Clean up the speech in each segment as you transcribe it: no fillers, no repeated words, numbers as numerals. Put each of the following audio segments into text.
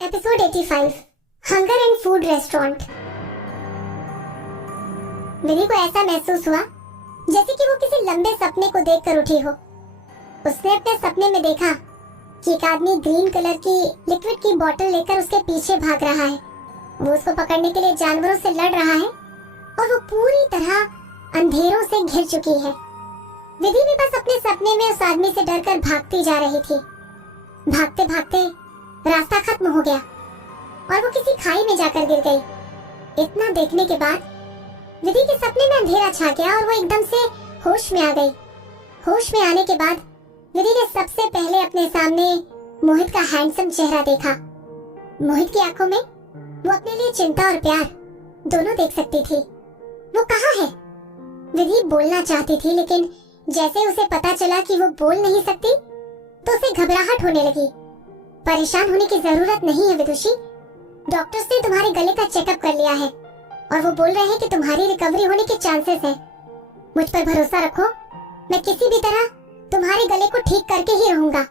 Episode 85 hunger and food restaurant. Vidhi को ऐसा महसूस हुआ जैसे कि वो किसी लंबे सपने को देखकर उठी हो। उसने अपने सपने में देखा कि एक आदमी ग्रीन कलर की लिक्विड की बोतल लेकर उसके पीछे भाग रहा है। वो उसको पकड़ने के लिए जानवरों से लड़ रहा है और वो पूरी तरह अंधेरों से घिर चुकी है। विधि भी बस अपने सपने में उस आदमी से डरकर भागती जा रही थी। भागते भागते रास्ता खत्म हो गया और वो किसी खाई में जाकर गिर गई। इतना देखने के बाद विधि के सपने में अंधेरा छा गया और वो एकदम से होश में आ गई। होश में आने के बाद विधि ने सबसे पहले अपने सामने मोहित का हैंडसम चेहरा देखा। मोहित की आंखों में वो अपने लिए चिंता और प्यार दोनों देख सकती थी। वो कहाँ है? विधि बोलना चाहती थी, लेकिन जैसे उसे पता चला कि वो बोल नहीं सकती तो उसे घबराहट होने लगी। परेशान होने की जरूरत नहीं है विदुषी। डॉक्टर्स ने तुम्हारे गले का चेकअप कर लिया है और वो बोल रहे हैं कि तुम्हारी रिकवरी होने के चांसेस हैं। मुझ पर भरोसा रखो, मैं किसी भी तरह तुम्हारे गले को ठीक करके ही रहूंगा।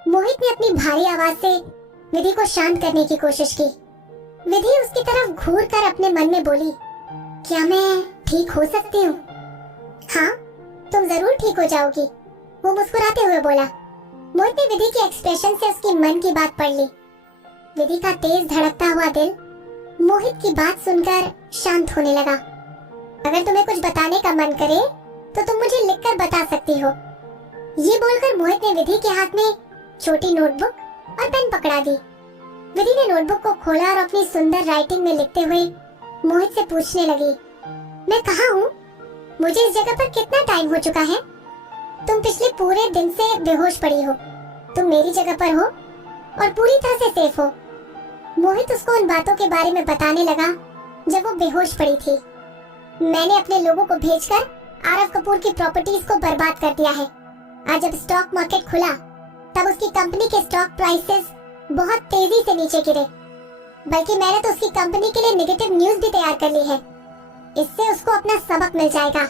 मोहित ने अपनी भारी आवाज से विधि को शांत करने की कोशिश की। विधि उसकी तरफ घूर कर अपने मन में बोली, क्या मैं ठीक हो सकती हूँ? हाँ, तुम जरूर ठीक हो जाओगी, वो मुस्कुराते हुए बोला। मोहित ने विधि के एक्सप्रेशन से उसकी मन की बात पढ़ ली। विधि का तेज धड़कता हुआ दिल मोहित की बात सुनकर शांत होने लगा। अगर तुम्हें कुछ बताने का मन करे तो तुम मुझे लिखकर बता सकती हो। ये बोलकर मोहित ने विधि के हाथ में छोटी नोटबुक और पेन पकड़ा दी। विधि ने नोटबुक को खोला और अपनी सुंदर राइटिंग में लिखते हुए मोहित से पूछने लगी, मैं कहाँ हूँ? मुझे इस जगह पर कितना टाइम हो चुका है? तुम पिछले पूरे दिन से बेहोश पड़ी हो। तुम मेरी जगह पर हो और पूरी तरह से सेफ हो। मोहित उसको उन बातों के बारे में बताने लगा जब वो बेहोश पड़ी थी। मैंने अपने लोगों को भेजकर आरव कपूर की प्रॉपर्टीज को बर्बाद कर दिया है। आज जब स्टॉक मार्केट खुला तब उसकी कंपनी के स्टॉक प्राइसेस बहुत तेजी से नीचे गिरे। बल्कि मैंने तो उसकी कंपनी के लिए नेगेटिव न्यूज भी तैयार कर ली है। इससे उसको अपना सबक मिल जाएगा।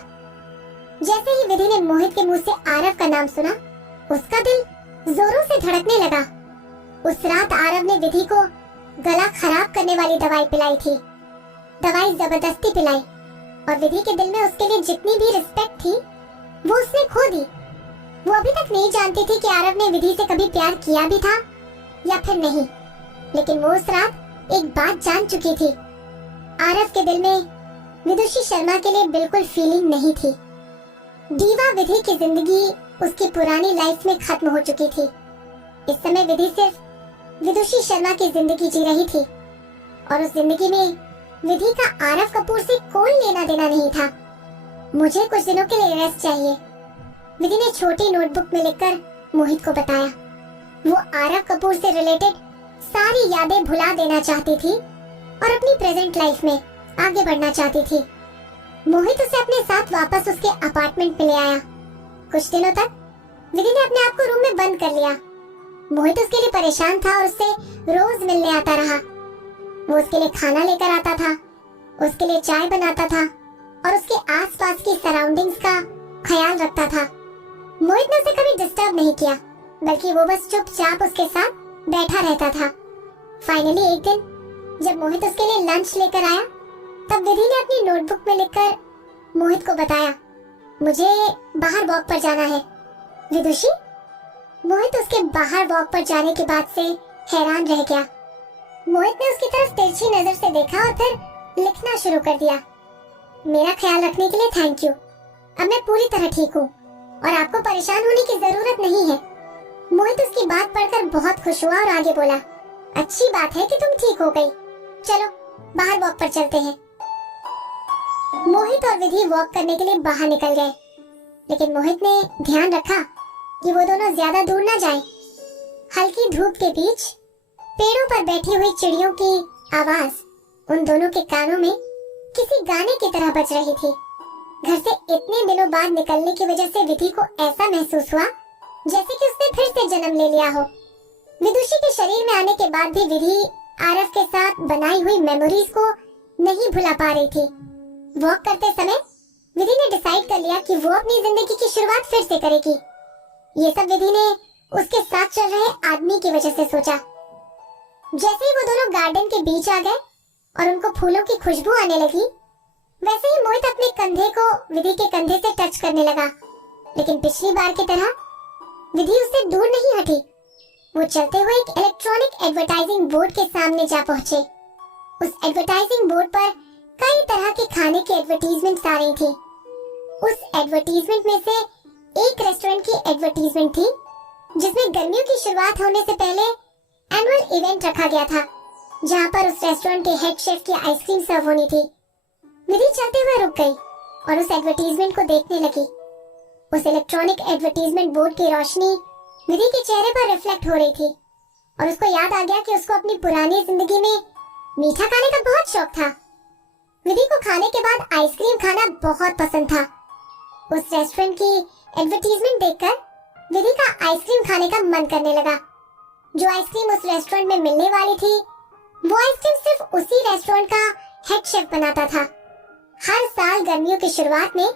जैसे ही विधि ने मोहित के मुंह से आरव का नाम सुना, उसका दिल जोरों से धड़कने लगा। उस रात आरव ने विधि को गला खराब करने वाली दवाई पिलाई थी। दवाई जबरदस्ती पिलाई और विधि के दिल में उसके लिए जितनी भी रिस्पेक्ट थी वो उसने खो दी। वो अभी तक नहीं जानती थी कि आरव ने विधि से कभी प्यार किया भी था या फिर नहीं, लेकिन वो उस रात एक बात जान चुकी थी। आरव के दिल में विदुषी शर्मा के लिए बिल्कुल फीलिंग नहीं थी। दीवा विधि की जिंदगी उसकी पुरानी लाइफ में खत्म हो चुकी थी। इस समय विधि सिर्फ विदुषी शर्मा की जिंदगी जी रही थी और उस जिंदगी में विधि का आरव कपूर से कोई लेना देना नहीं था। मुझे कुछ दिनों के लिए रेस्ट चाहिए, विधि ने छोटी नोटबुक में लिखकर मोहित को बताया। वो आरव कपूर से रिलेटेड सारी यादें भुला देना चाहती थी और अपनी प्रेजेंट लाइफ में आगे बढ़ना चाहती थी। मोहित उसे अपने साथ वापस उसके अपार्टमेंट में ले आया। कुछ दिनों तक विधि ने अपने आप को रूम में बंद कर लिया। मोहित उसके लिए परेशान था और उससे रोज मिलने आता रहा। वो उसके लिए खाना लेकर आता था, उसके लिए चाय बनाता था और उसके आसपास की सराउंडिंग्स का ख्याल रखता था। मोहित ने उसे कभी डिस्टर्ब नहीं किया, बल्कि वो बस चुपचाप उसके साथ बैठा रहता था। फाइनली एक दिन जब मोहित उसके लिए लंच लेकर आया तब विधि ने अपनी नोटबुक में लिखकर मोहित को बताया, मुझे बाहर वॉक पर जाना है। विदुषी? मोहित उसके बाहर वॉक पर जाने के बाद से हैरान रह गया। मोहित ने उसकी तरफ तिरछी नजर से देखा और फिर लिखना शुरू कर दिया, मेरा ख्याल रखने के लिए थैंक यू। अब मैं पूरी तरह ठीक हूँ और आपको परेशान होने की जरूरत नहीं है। मोहित उसकी बात पढ़कर बहुत खुश हुआ और आगे बोला, अच्छी बात है कि तुम ठीक हो गई। चलो बाहर वॉक पर चलते हैं। मोहित और विधि वॉक करने के लिए बाहर निकल गए, लेकिन मोहित ने ध्यान रखा कि वो दोनों ज्यादा दूर न जाएं। हल्की धूप के बीच पेड़ों पर बैठी हुई चिड़ियों की आवाज उन दोनों के कानों में किसी गाने की तरह बज रही थी। घर से इतने दिनों बाद निकलने की वजह से विधि को ऐसा महसूस हुआ जैसे कि उसने फिर से जन्म ले लिया हो। विदुषी के शरीर में आने के बाद भी विधि आरव के साथ बनाई हुई मेमोरीज को नहीं भुला पा रही थी। वॉक करते समय विधि ने डिसाइड कर लिया कि वो अपनी जिंदगी की शुरुआत फिर से करेगी। ये सब विधि ने उसके साथ चल रहे आदमी की वजह से सोचा। जैसे ही वो दोनों गार्डन के बीच आ गए और उनको फूलों की खुशबू आने लगी, वैसे ही मोहित अपने कंधे को विधि के कंधे से टच करने लगा। लेकिन पिछली बार की तरह विधि उससे दूर नहीं हटी। वो चलते हुए एक इलेक्ट्रॉनिक एडवर्टाइजिंग बोर्ड के सामने जा पहुंचे। उस एडवर्टाइजिंग बोर्ड पर कई तरह के खाने की एडवर्टीजमेंट आ रही थी। उस एडवर्टीजमेंट में से एक रेस्टोरेंट की एडवर्टीजमेंट थी जिसमें गर्मियों की शुरुआत होने से पहले एनुअल इवेंट रखा गया था, जहां पर उस रेस्टोरेंट के हेड शेफ की आइसक्रीम सर्व होनी थी। विधि चलते हुए रुक गई और उस एडवर्टीजमेंट को देखने लगी। उस इलेक्ट्रॉनिक एडवर्टीजमेंट बोर्ड की रोशनी विधि के चेहरे पर रिफ्लेक्ट हो रही थी और उसको याद आ गया कि उसको अपनी पुरानी जिंदगी में मीठा खाने का बहुत शौक था। विधि को खाने के बाद आइसक्रीम खाना बहुत पसंद था। उस रेस्टोरेंट की एडवर्टीजमेंट देखकर विधि का आइसक्रीम खाने का मन करने लगा। जो आइसक्रीम उस रेस्टोरेंट में मिलने वाली थी, वो आइसक्रीम सिर्फ उसी रेस्टोरेंट का हेड शेफ बनाता था। हर साल गर्मियों की शुरुआत में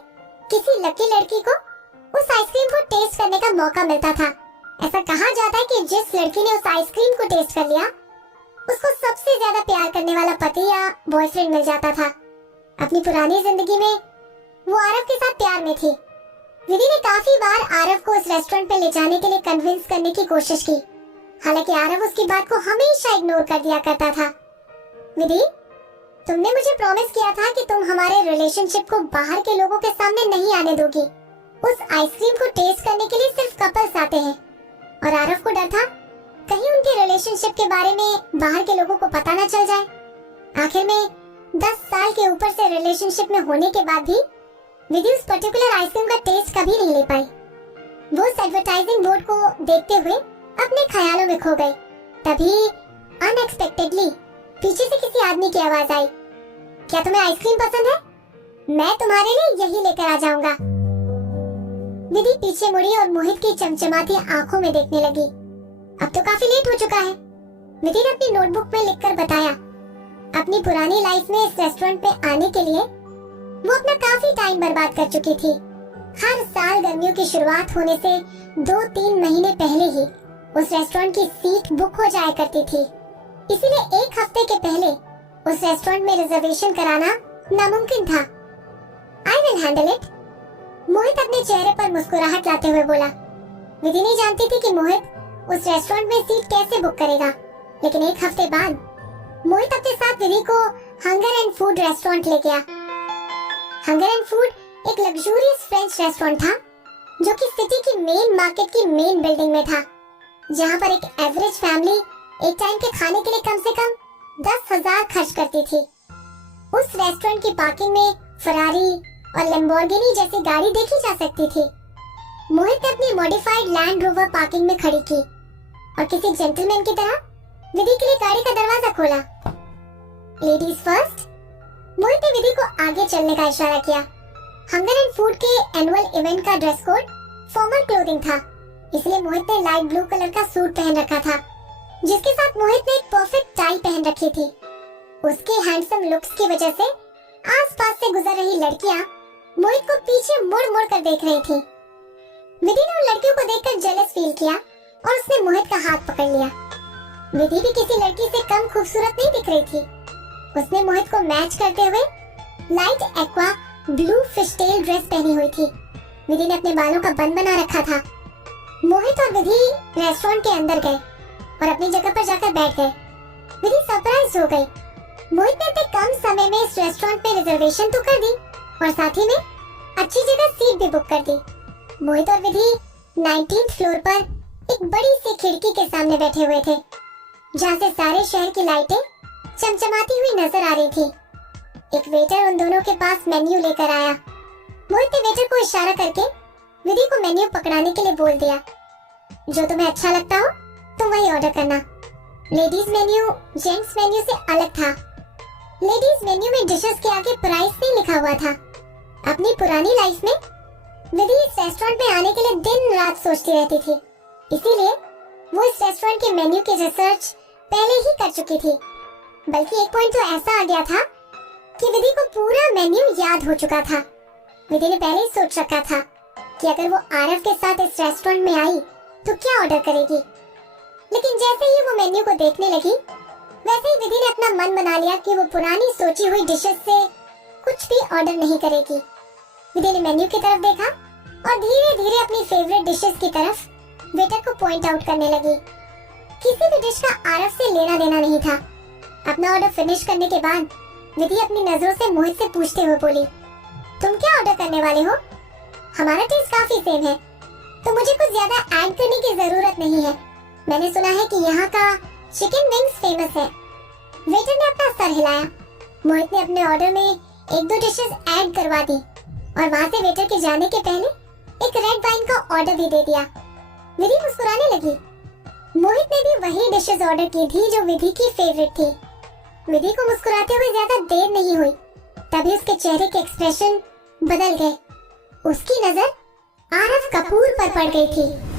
किसी लकी लड़की को उस आइसक्रीम को टेस्ट करने का मौका मिलता था। ऐसा कहा जाता है कि जिस लड़की ने उस आइसक्रीम को टेस्ट कर लिया, उसको सबसे ज्यादा प्यार करने वाला पति या बॉयफ्रेंड मिल जाता था। अपनी पुरानी जिंदगी में वो आरव के साथ प्यार में थी। विधि ने काफी बार आरव को उस रेस्टोरेंट पे ले जाने के लिए कन्विंस करने की कोशिश की, हालांकि आरव उसकी बात को हमेशा इग्नोर कर दिया करता था। विधि, तुमने मुझे प्रॉमिस किया था कि तुम हमारे रिलेशनशिप को बाहर के लोगों के सामने नहीं आने दोगी। उस आइसक्रीम को टेस्ट करने के लिए सिर्फ कपल्स आते हैं। और आरव को डर था कहीं उनके रिलेशनशिप के बारे में बाहर के लोगों को पता न चल जाए। आखिर में 10 साल के ऊपर से रिलेशनशिप में होने के बाद भी विधि उस पर्टिकुलर आइसक्रीम का टेस्ट कभी नहीं ले पाई। वो उस एडवर्टाइजिंग बोर्ड को देखते हुए अपने ख्यालों में खो गई। तभी अनएक्सपेक्टेडली पीछे से किसी आदमी की आवाज आई। क्या तुम्हें आइसक्रीम पसंद है? मैं तुम्हारे लिए यही लेकर आ जाऊंगा। विधि पीछे मुड़ी और मोहित की चमचमाती आंखों में देखने लगी। अब तो काफी लेट हो चुका है। विधि ने अपनी नोटबुक में लिखकर बताया। अपनी पुरानी लाइफ में इस रेस्टोरेंट पे आने के लिए वो अपना काफी टाइम बर्बाद कर चुकी थी। हर साल गर्मियों की शुरुआत होने से 2-3 महीने पहले ही उस रेस्टोरेंट की सीट बुक हो जाया करती थी। इसीलिए एक हफ्ते के पहले उस रेस्टोरेंट में रिजर्वेशन कराना नामुमकिन था। I will handle it. Mohit अपने चेहरे पर मुस्कुराहट लाते हुए बोला। विधि नहीं जानती थी कि मोहित उस रेस्टोरेंट में सीट कैसे बुक करेगा, लेकिन एक हफ्ते बाद मोहित अपने साथ विधि को हंगर एंड फूड रेस्टोरेंट ले गया। हंगर एंड फूड एक लग्जूरियस फ्रेंच रेस्टोरेंट था जो कि सिटी की मेन मार्केट की मेन बिल्डिंग में था, जहां पर एक एवरेज फैमिली एक टाइम के खाने के लिए कम से कम 10,000 खर्च करती थी। उस रेस्टोरेंट की पार्किंग में फरारी और लैम्बोर्गिनी जैसी गाड़ी देखी जा सकती थी। मोहित ने अपनी मॉडिफाइड लैंड रोवर पार्किंग में खड़ी की और किसी जेंटलमैन की तरह विधि के लिए गाड़ी का दरवाजा खोला। Ladies first. मोहित ने विधि को आगे चलने का इशारा किया। हंगर एंड फूड के एनुअल इवेंट का ड्रेस कोड फॉर्मल क्लोथिंग था, इसलिए मोहित ने लाइट ब्लू कलर का सूट पहन रखा था, जिसके साथ मोहित ने एक परफेक्ट टाई पहन रखी थी। उसके हैंडसम लुक्स की वजह से आसपास से गुजर रही लड़कियां मोहित को पीछे मुड़-मुड़ कर देख रही थी। विधि ने उन लड़कियों को देखकर जेलस फील किया और उसने मोहित का हाथ पकड़ लिया। विधि भी किसी लड़की से कम खूबसूरत नहीं दिख रही थी। उसने मोहित को मैच करते हुए light aqua blue fishtail dress पहनी हुई थी। विधि ने अपने बालों का बन बना रखा था। मोहित और विधि रेस्टोरेंट के अंदर गए और अपनी जगह पर जाकर बैठ गए। विधि सरप्राइज हो गई। मोहित ने इतने कम समय में इस रेस्टोरेंट में रिजर्वेशन तो कर दी और साथ ही में अच्छी जगह सीट भी बुक कर दी। मोहित और विधि 19th फ्लोर पर एक बड़ी सी खिड़की के सामने बैठे हुए थे, जहाँ से सारे शहर की लाइटें चमचमाती हुई नजर आ रही थी। एक वेटर उन दोनों के पास मेन्यू लेकर आया। मोहित ने वेटर को इशारा करके विधि को मेन्यू पकड़ाने के लिए बोल दिया। जो तुम्हें अच्छा लगता हो तुम वही ऑर्डर करना। लेडीज मेन्यू जेंट्स मेन्यू से अलग था। लेडीज मेन्यू में डिशेस के आगे प्राइस नहीं लिखा हुआ था। अपनी पुरानी लाइफ में विधि इस रेस्टोरेंट में आने के लिए दिन रात सोचती रहती थी, इसीलिए वो इस रेस्टोरेंट के मेन्यू की रिसर्च पहले ही कर चुकी थी। बल्कि एक पॉइंट तो ऐसा आ गया था कि विधि को पूरा मेन्यू याद हो चुका था। विधि ने पहले ही सोच रखा था कि अगर वो आरव के साथ इस रेस्टोरेंट में आई तो क्या ऑर्डर करेगी। लेकिन जैसे ही वो मेन्यू को देखने लगी, वैसे ही विधि ने अपना मन बना लिया कि वो पुरानी सोची हुई डिशेस से कुछ भी ऑर्डर नहीं करेगी। विधि ने मेन्यू की तरफ देखा और धीरे धीरे अपनी फेवरेट डिशेस की तरफ वेटर को पॉइंट आउट करने लगी। किसी भी डिश का आरव से लेना देना नहीं था। अपना ऑर्डर फिनिश करने के बाद विधि अपनी नजरों से मोहित से पूछते हुए बोली, तुम क्या ऑर्डर करने वाले हो? हमारा टेस्ट काफी सेम है, तो मुझे कुछ ज्यादा ऐड करने की जरूरत नहीं है। मैंने सुना है कि यहाँ का चिकन विंग्स फेमस है। वेटर ने अपना सर हिलाया। मोहित ने अपने ऑर्डर में एक दो डिशेस ऐड करवा दी और वहाँ से वेटर के जाने के पहले एक रेड वाइन का ऑर्डर भी दे दिया। विधि मुस्कुराने लगी। मोहित ने भी वही डिशेस ऑर्डर की थी जो विधि की फेवरेट थी। विधि को मुस्कुराते हुए ज्यादा देर नहीं हुई, तभी उसके चेहरे के एक्सप्रेशन बदल गए। उसकी नजर आरव कपूर पर पड़ गई थी।